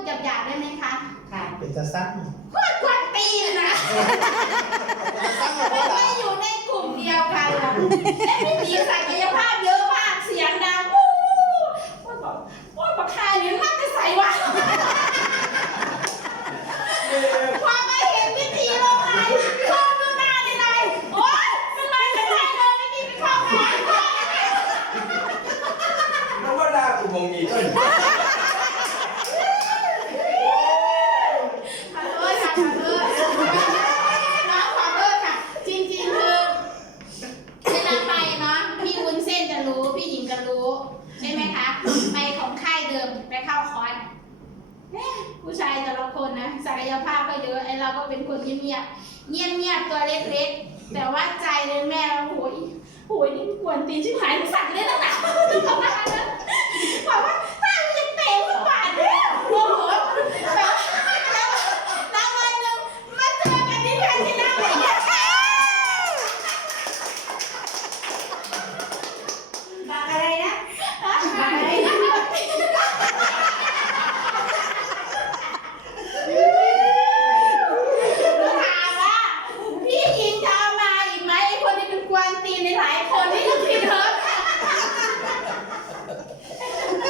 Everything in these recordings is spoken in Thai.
ดหยาบๆได้ไหมคะค่ะเป็นจะสั้นพูดกวนตีนนะเป็นจะสั้นเหรอไม่พ่อไม่อยู่ในกลุ่มเดียวกันหรอกและพี่หมีศักยภาพเยอะมากเสียงดังวู้ว่าบอกว่าบอกใครเนี่ยน่าจะใส่วะพอมาเห็นพิธีลงไหนชอบดูหน้าในไหนโอ๊ยเป็นไรเป็นไรเลยไม่มีไปเข้าหาน้องว่าด่ากูมองมีด้วย ขอโทษค่ะขอโทษน้องขอโทษค่ะ จริงๆคือเวลาไปเนาะพี่วุ้นเส้นจะรู้ พี่หญิงจะรู้ ใช่ไหมคะ ไปของค่ายเดิมไป เข้าคอนผู้ชายแต่ละคนนะศักยภาพก็เยอะไอเราก็เป็นคนเงียบๆเงียบตัวเล็กๆแต่ว่าใจเลยแม่เราโหยโหยนี่กวนตีชิบหายสั่งเลยตั้งแต่ประมานบอกว่าถ้ามันจะเตะทุกบาทเลยโอ้โหแบบแล้วแล้ววันหนึ่งมาเจอกันที่แพนที่นั่งเลยเนี่ย บางอะไรนะ บางอะไรนะถามว่าพี่หญิงจะเอามาอีกไหมไอ้คนที่เป็นกวนตีนในหลายคนที่อยู่ที่เดิมโอ้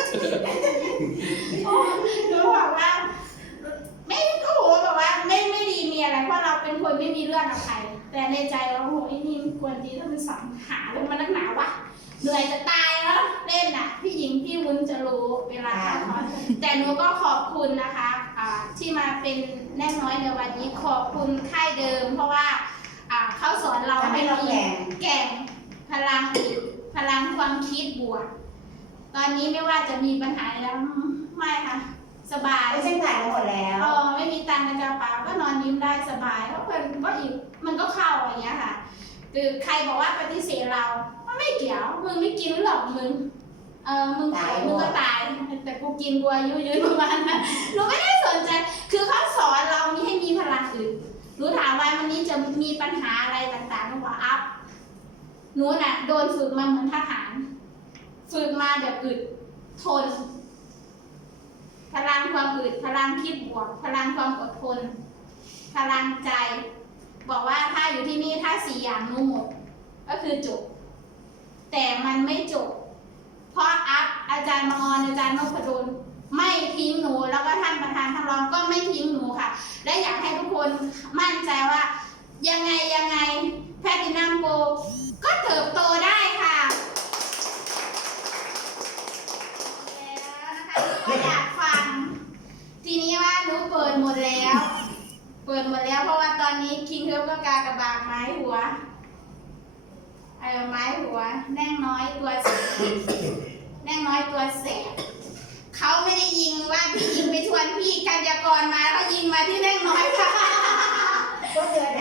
หนูบอกว่า ไม่โอ้โหแบบว่า ไม่ไม่ดีมีอะไรเพราะเราเป็นคนไม่มีเรื่องกับใคร แต่ในใจเราโอ้โหไอ้นี่มันกวนตีถ้ามันสังหาเรื่องมันนักหนาวะเหนื่อยจะตายแล้วเล่นน่ะ พี่หญิงพี่วุ้นจะรู้เวลาเขาคอร์สแต่หนูก็ขอบคุณนะคะอ่าที่มาเป็นแน่น้อยในวันนี้ขอบคุณค่ายเดิม เพราะว่าอ่าเขาสอนเราให้เรามีแก่งแก่งพลังจิตพลังความคิดบวก ตอนนี้ไม่ว่าจะมีปัญหาอะไรแล้วไม่ค่ะ สบายไม่ใช่ถ่ายมาหมดแล้วเออไม่มีตังค์ในกระเป๋าก็นอนยิ้มได้สบายเพราะมันก็อีกมันก็เข้าอย่างเงี้ยค่ะคือใครบอกว่าปฏิเสธเรามันไม่เกี่ยวมึงไม่กินหรอกมึงเออมึงป่วยมึงก็ตาย แต่กูกินกูอายุยืนประมาณนั้นหนูไม่ได้สนใจ คือเขาสอนเรามีให้มีพลังอื่นหนูถามว่าวันนี้จะมีปัญหาอะไรต่างๆหนูบอกอัพหนูน่ะโดนฝึกมาเหมือนทหาร ฝึกมาแบบอึดทน พลังความอึดพลังคิดบวก พลังความอดทน พลังใจ บอกว่าถ้าอยู่ที่นี่ถ้าสี่อย่างนูหมด ก็คือจบ แต่มันไม่จบ เพราะอัพอาจารย์มออนอาจารย์นพดลไม่ทิ้งหนูแล้วก็ท่านประธานท่านรองก็ไม่ทิ้งหนูค่ะ และอยากให้ทุกคนมั่นใจว่า ยังไงยังไงแพทตินัมโกก็เติบโตได้ค่ะ อยากฟัง ทีนี้ว่าหนูเปิดหมดแล้ว เปิดหมดแล้วเพราะว่าตอนนี้คิงเฮิร์บก็กากระบากไม้หัวไอ้ไม้หัว แน่งน้อยตัวเสบแน่งน้อยตัวเสบเขาไม่ได้ยิงว่าพี่ยิงไปชวนพี่กัญญากรมาเขายิงมาที่แน่งน้อยค่ะก็เจอ